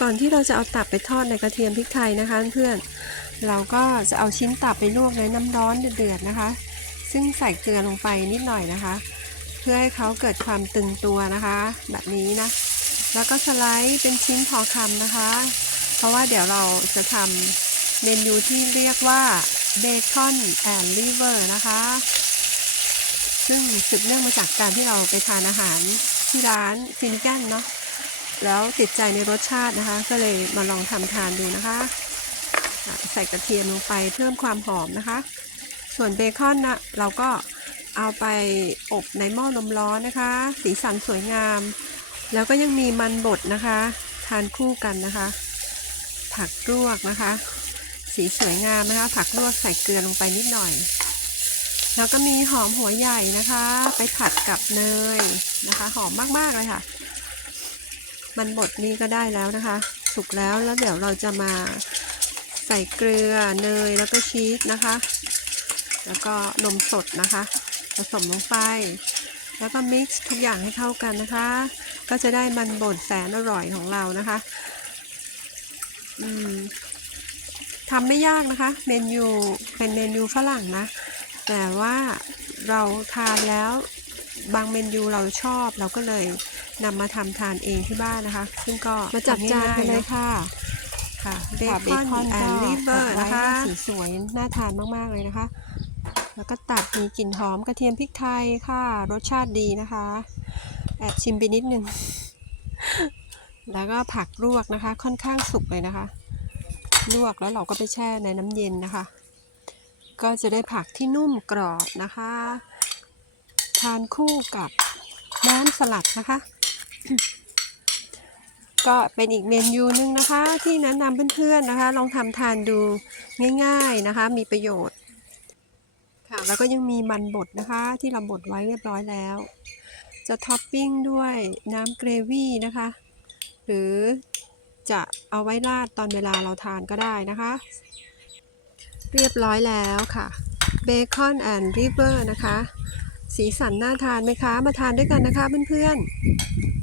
ก่อนที่เราจะเอาตับไปทอดในกระเทียมพริกไทยนะคะเพื่อนเราก็จะเอาชิ้นตับไปลวกในน้ำร้อนเดือดๆนะคะ ซึ่งใส่เกลือลงไปนิดหน่อยนะคะ เพื่อให้เขาเกิดความตึงตัวนะคะ แบบนี้นะ แล้วก็สไลด์เป็นชิ้นพอคำนะคะ เพราะว่าเดี๋ยวเราจะทำเมนูที่เรียกว่าเบคอนแอนด์ลิเวอร์นะคะ ซึ่งสืบเนื่องมาจากการที่เราไปทานอาหารที่ร้านฟินิแกนเนาะ แล้วติดใจในรสชาตินะคะ ก็เลยมาลองทำทานดูนะคะ ใส่กระเทียมลงไปเพิ่มความหอมนะคะ ส่วนเบคอนนะเราก็เอาไปอบในหม้อลมร้อนนะคะ สีสันสวยงาม แล้วก็ยังมีมันบดนะคะ ทานคู่กันนะคะ ผักลวกนะคะ สีสวยงามนะคะ ผักลวกใส่เกลือลงไปนิดหน่อย แล้วก็มีหอมหัวใหญ่นะคะ ไปผัดกับเนยนะคะ หอมมากๆเลยค่ะ มันบดนี้ก็ได้แล้วนะคะ สุกแล้วแล้วเดี๋ยวเราจะมาใส่เกลือเนยแล้วก็ชีสนะคะ แล้วก็นมสดนะคะ ผสมลงไป แล้วก็มิกซ์ทุกอย่างให้เข้ากันนะคะ ก็จะได้มันบดแสนอร่อยของเรานะคะอืมทำไม่ยากนะคะ เมนูเป็นเมนูฝรั่งนะ แต่ว่าเราทานแล้ว บางเมนูเราชอบ เราก็เลยนำมาทำทานเองที่บ้านนะคะ ซึ่งก็มาจัดจานกันเลยค่ะค่ะเบค่ะคอน bacon แอนด์ลิเวอร์ก็นะคะตัดไว้สีสวยน่าทานมากๆเลยนะคะ แล้วก็ตัดมีกลิ่นหอมกระเทียมพริกไทยค่ะ รสชาติดีนะคะ แอบชิมไปนิดนึง แล้วก็ผักลวกนะคะ ค่อนข้างสุกเลยนะคะ ลวกแล้วเราก็ไปแช่ในน้ำเย็นนะคะ ก็จะได้ผักที่นุ่มกรอบนะคะ ทานคู่กับน้ำสลัดนะคะ ก็เป็นอีกเมนูหนึงนะคะ ที่แนะนำเพื่อนๆนะคะ ลองทำทานดูง่ายๆนะคะ มีประโยชน์ค่ะแล้วก็ยังมีมันบดนะคะ ที่เราบดไว้เรียบร้อยแล้ว จะท็อปปิ้งด้วยน้ำเกรวี่นะคะ หรือจะเอาไว้ราดตอนเวลาเราทานก็ได้นะคะ เรียบร้อยแล้วค่ะเบคอนแอนด์ริเวอร์นะคะ สีสันน่าทานไหมคะ มาทานด้วยกันนะคะเพื่อนๆ